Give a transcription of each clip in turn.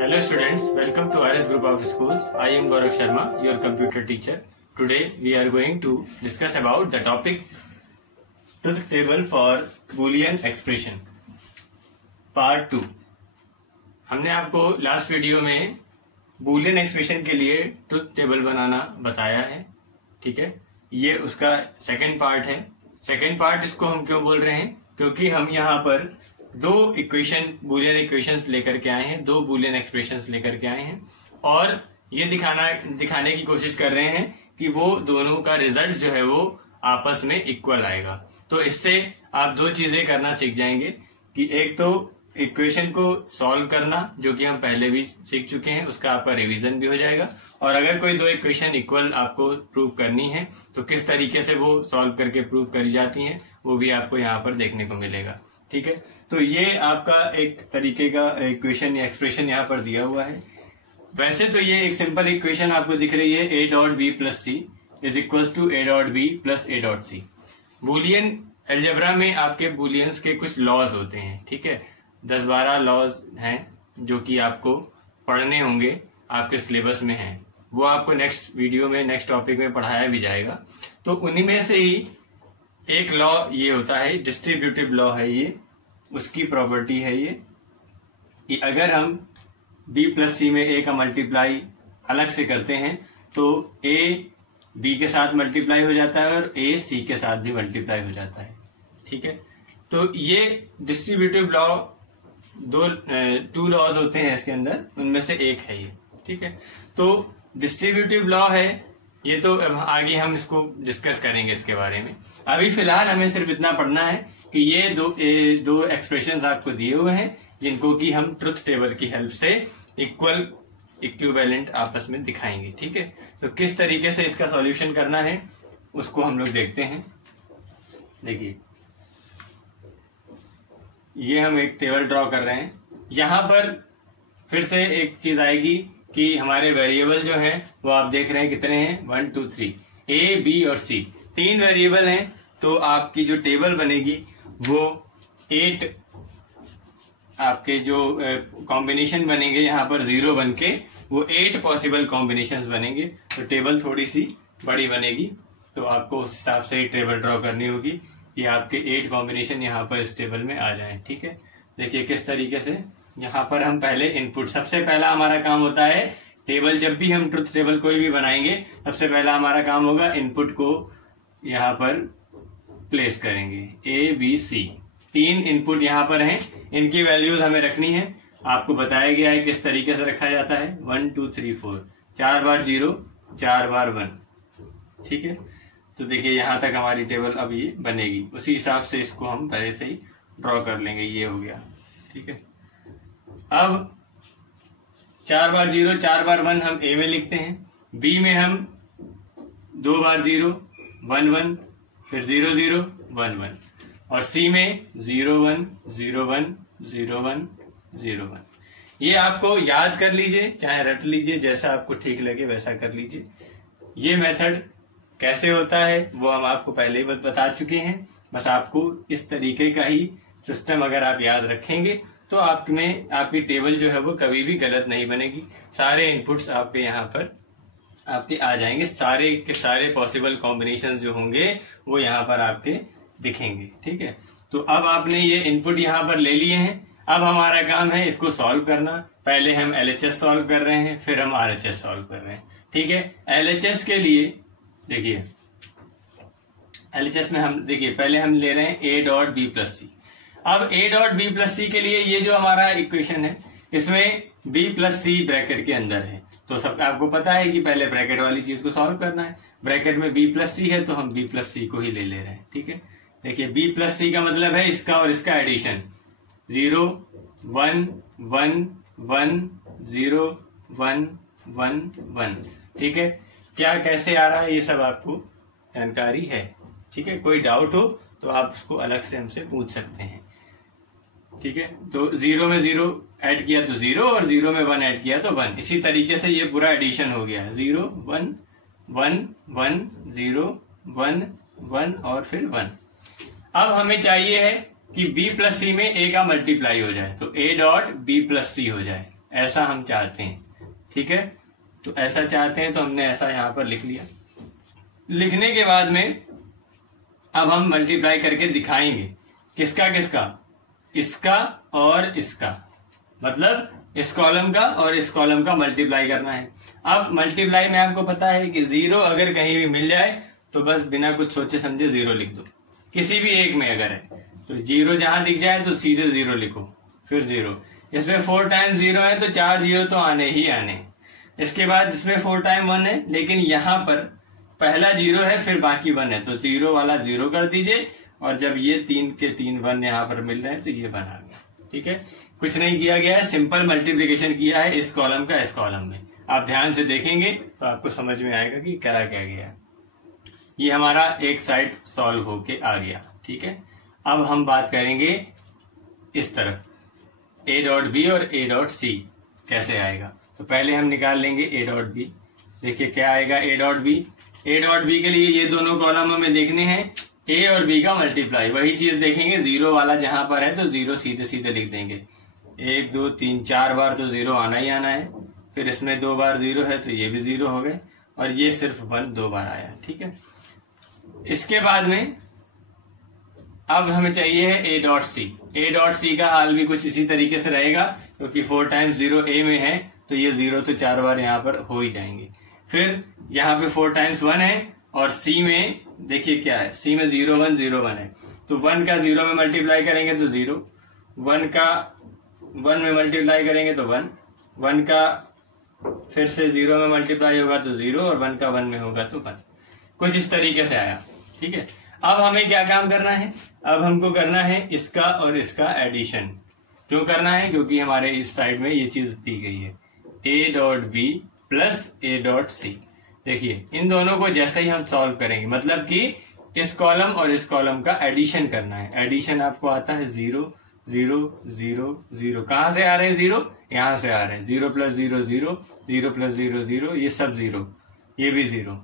Hello students, welcome to RS Group of Schools. I am Gaurav Sharma, your computer teacher. Today we are going to discuss about the topic truth table for Boolean expression part 2. हमने आपको last video में Boolean expression के लिए truth table बनाना बताया है, ठीक है। ये उसका सेकंड पार्ट है। सेकंड पार्ट इसको हम क्यों बोल रहे हैं? क्योंकि हम यहाँ पर दो इक्वेशन बूलियन इक्वेशंस लेकर के आए हैं, दो बूलियन एक्सप्रेशंस लेकर के आए हैं और ये दिखाने की कोशिश कर रहे हैं कि वो दोनों का रिजल्ट जो है वो आपस में इक्वल आएगा। तो इससे आप दो चीजें करना सीख जाएंगे कि एक तो इक्वेशन को सॉल्व करना, जो कि हम पहले भी सीख चुके हैं, उसका आपका रिवीजन भी हो जाएगा। और अगर कोई दो इक्वेशन इक्वल आपको प्रूव करनी है तो किस तरीके से वो सॉल्व करके प्रूव करी जाती हैं वो भी आपको यहाँ पर देखने को मिलेगा, ठीक है। तो ये आपका एक तरीके का इक्वेशन या एक्सप्रेशन यहाँ पर दिया हुआ है। वैसे तो ये एक सिंपल इक्वेशन आपको दिख रही है, a dot B plus C is equal to a dot B plus a dot C. Boolean algebra में आपके बूलियंस के कुछ लॉज होते हैं, ठीक है। 10-12 लॉज हैं जो कि आपको पढ़ने होंगे, आपके सिलेबस में हैं। वो आपको नेक्स्ट वीडियो में, नेक्स्ट टॉपिक में पढ़ाया भी जाएगा। तो उन्हीं में से ही एक लॉ ये होता है, डिस्ट्रीब्यूटिव लॉ है ये, उसकी प्रॉपर्टी है ये कि अगर हम b प्लस सी में a का मल्टीप्लाई अलग से करते हैं तो a b के साथ मल्टीप्लाई हो जाता है और a c के साथ भी मल्टीप्लाई हो जाता है, ठीक है। तो ये डिस्ट्रीब्यूटिव लॉ टू लॉज होते हैं इसके अंदर, उनमें से एक है ये, ठीक है। तो डिस्ट्रीब्यूटिव लॉ है ये, तो आगे हम इसको डिस्कस करेंगे इसके बारे में। अभी फिलहाल हमें सिर्फ इतना पढ़ना है कि ये दो एक्सप्रेशंस आपको दिए हुए हैं जिनको कि हम ट्रुथ टेबल की हेल्प से इक्विवेलेंट आपस में दिखाएंगे, ठीक है। तो किस तरीके से इसका सॉल्यूशन करना है उसको हम लोग देखते हैं। देखिए, ये हम एक टेबल ड्रॉ कर रहे हैं। यहां पर फिर से एक चीज आएगी कि हमारे वेरिएबल जो हैं वो आप देख रहे हैं कितने हैं, 1 2 3, ए बी और सी, 3 वेरिएबल हैं। तो आपकी जो टेबल बनेगी वो 8 आपके जो कॉम्बिनेशन बनेंगे यहाँ पर 0 बन के, वो 8 पॉसिबल कॉम्बिनेशंस बनेंगे। तो टेबल थोड़ी सी बड़ी बनेगी, तो आपको उस हिसाब से ही टेबल ड्रॉ करनी होगी कि आपके 8 कॉम्बिनेशन यहाँ पर इस टेबल में आ जाएं, ठीक है। देखिए किस तरीके से यहाँ पर हम पहले इनपुट, सबसे पहला हमारा काम होता है टेबल, जब भी हम ट्रुथ टेबल कोई भी बनाएंगे सबसे पहला हमारा काम होगा इनपुट को यहाँ पर प्लेस करेंगे। ए बी सी 3 इनपुट यहाँ पर हैं, इनकी वैल्यूज हमें रखनी है। आपको बताया गया है किस तरीके से रखा जाता है, 1 2 3 4, 4 बार 0, 4 बार 1, ठीक है। तो देखिए यहाँ तक हमारी टेबल अब ये बनेगी, उसी हिसाब से इसको हम पहले से ही ड्रॉ कर लेंगे। ये हो गया, ठीक है। अब 4 बार 0, 4 बार 1 हम ए में लिखते हैं, बी में हम 2 बार 0, 1 1, फिर 0 0 1 1, और सी में 0 1 0 1 0 1 0 1। ये आपको याद कर लीजिए, चाहे रट लीजिए, जैसा आपको ठीक लगे वैसा कर लीजिए। ये मेथड कैसे होता है वो हम आपको पहले ही बता चुके हैं। बस आपको इस तरीके का ही सिस्टम अगर आप याद रखेंगे तो आपकी टेबल जो है वो कभी भी गलत नहीं बनेगी। सारे इनपुट्स आपके यहाँ पर आपके आ जाएंगे, सारे के सारे पॉसिबल कॉम्बिनेशंस जो होंगे वो यहाँ पर आपके दिखेंगे, ठीक है। तो अब आपने ये इनपुट यहाँ पर ले लिए हैं। अब हमारा काम है इसको सॉल्व करना। पहले हम LHS सॉल्व कर रहे हैं, फिर हम RHS सॉल्व कर रहे हैं, ठीक है। LHS के लिए देखिए, LHS में हम देखिए पहले हम ले रहे हैं a डॉट बी प्लस सी। अब a डॉट बी प्लस सी के लिए ये जो हमारा इक्वेशन है इसमें b प्लस सी ब्रैकेट के अंदर है, तो सब आपको पता है कि पहले ब्रैकेट वाली चीज को सॉल्व करना है। ब्रैकेट में b प्लस सी है तो हम b प्लस सी को ही ले रहे हैं, ठीक है। देखिए b प्लस सी का मतलब है इसका और इसका एडिशन, 0 1 1 1 0 1 1 1, ठीक है। क्या कैसे आ रहा है ये सब आपको जानकारी है, ठीक है। कोई डाउट हो तो आप उसको अलग से हमसे पूछ सकते हैं, ठीक है। तो 0 में 0 ऐड किया तो 0 और 0 में 1 ऐड किया तो 1। इसी तरीके से ये पूरा एडिशन हो गया, 0 1 1 1 0 1 1 और फिर 1। अब हमें चाहिए है कि b प्लस सी में a का मल्टीप्लाई हो जाए, तो a डॉट b प्लस सी हो जाए, ऐसा हम चाहते हैं, ठीक है। तो ऐसा चाहते हैं तो हमने ऐसा यहां पर लिख लिया। लिखने के बाद में अब हम मल्टीप्लाई करके दिखाएंगे किसका किसका, इसका और इसका, मतलब इस कॉलम का और इस कॉलम का मल्टीप्लाई करना है। अब मल्टीप्लाई में आपको पता है कि 0 अगर कहीं भी मिल जाए तो बस बिना कुछ सोचे समझे 0 लिख दो। किसी भी एक में अगर है तो 0 जहां दिख जाए तो सीधे 0 लिखो, फिर 0। इसमें 4 टाइम 0 है तो 4 0 तो आने ही आने। इसके बाद इसमें 4 टाइम 1 है, लेकिन यहां पर पहला 0 है फिर बाकी 1 है, तो 0 वाला 0 कर दीजिए, और जब ये 3 के 3 1 यहाँ पर मिल रहे हैं तो ये 1 आ गया, ठीक है। कुछ नहीं किया गया है, सिंपल मल्टीप्लीकेशन किया है इस कॉलम का इस कॉलम में। आप ध्यान से देखेंगे तो आपको समझ में आएगा कि करा क्या गया। ये हमारा एक साइड सॉल्व होके आ गया, ठीक है। अब हम बात करेंगे इस तरफ a डॉट बी और a डॉट सी कैसे आएगा। तो पहले हम निकाल लेंगे a डॉट बी। देखिए क्या आएगा a dot B. a dot B के लिए ये दोनों कॉलम हमें देखने हैं, a और b का मल्टीप्लाई। वही चीज देखेंगे, 0 वाला जहां पर है तो 0 सीधे सीधे लिख देंगे। 1 2 3 4 बार तो 0 आना ही आना है, फिर इसमें 2 बार 0 है तो ये भी 0 हो गए, और ये सिर्फ 1 2 बार आया, ठीक है। इसके बाद में अब हमें चाहिए है a dot C. a dot C का हाल भी कुछ इसी तरीके से रहेगा, क्योंकि 4 टाइम्स 0 a में है तो ये 0 तो 4 बार यहाँ पर हो ही जाएंगे। फिर यहाँ पे 4 टाइम्स 1 है, और c में देखिए क्या है, c में 0 1 0 1 है, तो 1 का 0 में मल्टीप्लाई करेंगे तो 0, 1 का 1 में मल्टीप्लाई करेंगे तो 1, 1 का फिर से 0 में मल्टीप्लाई होगा तो 0, और 1 का 1 में होगा तो 1। कुछ इस तरीके से आया, ठीक है। अब हमें क्या काम करना है, अब हमको करना है इसका और इसका एडिशन। क्यों करना है, क्योंकि हमारे इस साइड में ये चीज दी गई है, a dot B plus a dot C. देखिए इन दोनों को जैसे ही हम सॉल्व करेंगे, मतलब कि इस कॉलम और इस कॉलम का एडिशन करना है। एडिशन आपको आता है 0 0 0 0। कहां से आ रहे हैं 0, यहां से आ रहे हैं। 0 प्लस 0 0, 0 प्लस 0 0, ये सब 0, ये भी 0।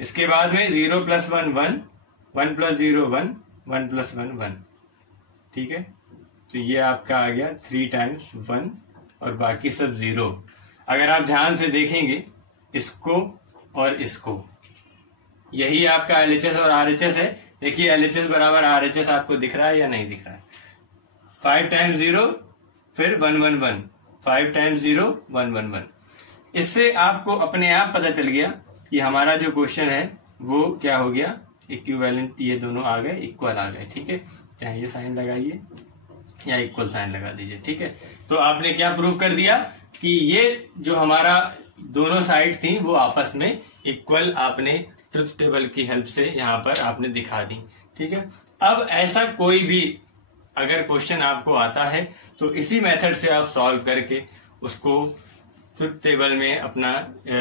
इसके बाद में 0 प्लस 1 1, 1 प्लस 0 1, 1 प्लस 1 1, ठीक है। तो ये आपका आ गया 3 टाइम्स 1, और बाकी सब 0। अगर आप ध्यान से देखेंगे इसको और इसको, यही आपका LHS और RHS है। देखिए LHS बराबर RHS आपको दिख रहा है या नहीं दिख रहा है। 5 टाइम्स 0 फिर 1 1 1, 5 टाइम्स 0 1 1 1। इससे आपको अपने आप पता चल गया कि हमारा जो क्वेश्चन है वो क्या हो गया, इक्विवेलेंट, ये दोनों आ गए, इक्वल आ गए, ठीक है। चाहे ये साइन लगाइए या इक्वल साइन लगा दीजिए, ठीक है। तो आपने क्या प्रूव कर दिया कि ये जो हमारा दोनों साइड थी वो आपस में इक्वल, आपने ट्रुथ टेबल की हेल्प से यहाँ पर आपने दिखा दी, ठीक है। अब ऐसा कोई भी अगर क्वेश्चन आपको आता है तो इसी मेथड से आप सॉल्व करके उसको ट्रुथ टेबल में अपना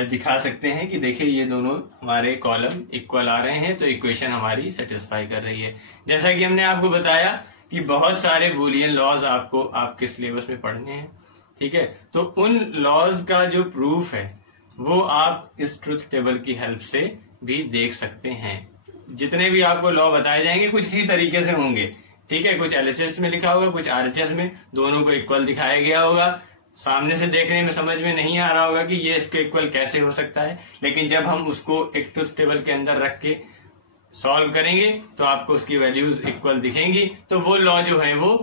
दिखा सकते हैं कि देखिए ये दोनों हमारे कॉलम इक्वल आ रहे हैं, तो इक्वेशन हमारी सेटिस्फाई कर रही है। जैसा कि हमने आपको बताया कि बहुत सारे बूलियन लॉज आपको आपके सिलेबस में पढ़ने हैं, ठीक है। तो उन लॉज का जो प्रूफ है वो आप इस ट्रुथ टेबल की हेल्प से भी देख सकते हैं। जितने भी आपको लॉ बताए जाएंगे कुछ इसी तरीके से होंगे, ठीक है। कुछ LHS में लिखा होगा, कुछ RHS में, दोनों को इक्वल दिखाया गया होगा। सामने से देखने में समझ में नहीं आ रहा होगा कि ये इसके इक्वल कैसे हो सकता है, लेकिन जब हम उसको एक ट्रुथ टेबल के अंदर रख के सॉल्व करेंगे तो आपको उसकी वैल्यूज इक्वल दिखेंगी। तो वो लॉ जो है वो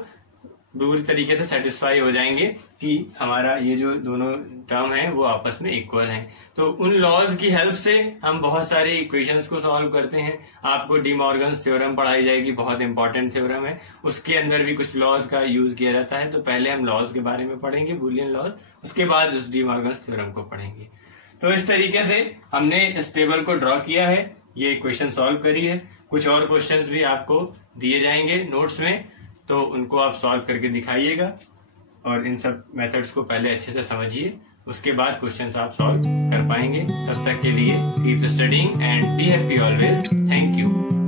पूरी तरीके से सेटिस्फाई हो जाएंगे कि हमारा ये जो दोनों टर्म है वो आपस में इक्वल हैं। तो उन लॉज की हेल्प से हम बहुत सारे इक्वेशंस को सॉल्व करते हैं। आपको डी मॉर्गन्स थ्योरम पढ़ाई जाएगी, बहुत इंपॉर्टेंट थ्योरम है, उसके अंदर भी कुछ लॉज का यूज किया जाता है। तो पहले हम लॉज के बारे में पढ़ेंगे, बूलियन लॉज, उसके बाद उस डी मॉर्गन्स थ्योरम को पढ़ेंगे। तो इस तरीके से हमने इस टेबल को ड्रॉ किया है, ये इक्वेशन सॉल्व करी है। कुछ और क्वेश्चंस भी आपको दिए जाएंगे नोट्स में, तो उनको आप सॉल्व करके दिखाइएगा, और इन सब मेथड्स को पहले अच्छे से समझिए, उसके बाद क्वेश्चंस आप सॉल्व कर पाएंगे। तब तक के लिए keep studying and be happy always. Thank you.